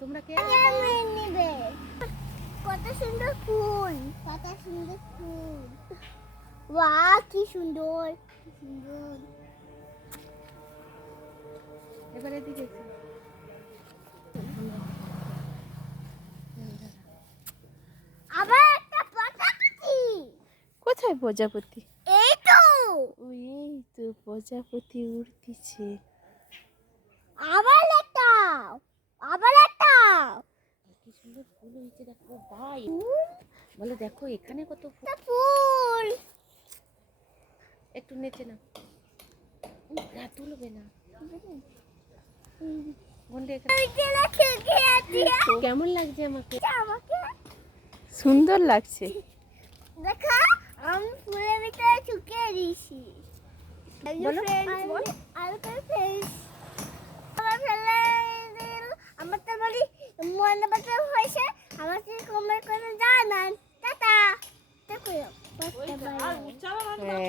তোমরা কে নেবে? কত সুন্দর ফুল, কত সুন্দর ফুল। বাহ, কি সুন্দর, কি সুন্দর। এবারে এদিকে এসো। আবার একটা প্রজাপতি। কোথায় প্রজাপতি? এই তো। ওই এই তো প্রজাপতি উড়তিছে। আবার একটা, আবার একটা। কি সুন্দর ফুল হয়েছে দেখো ভাই। বলো দেখো এখানে কত ফুল। ফুল। একটু নেচে না, রাত তুলবে না। বন্ধে কেমন লাগছে আমাকে? আমাকে সুন্দর লাগছে। দেখা, আমি ফুলের ভিতরে ঢুকিয়ে দিয়েছি। বলো। আমার তো বলি মনে বাচ্চা হয়েছে, আমাকে কমেন্ট করে জানান। টাটা। হ্যাঁ।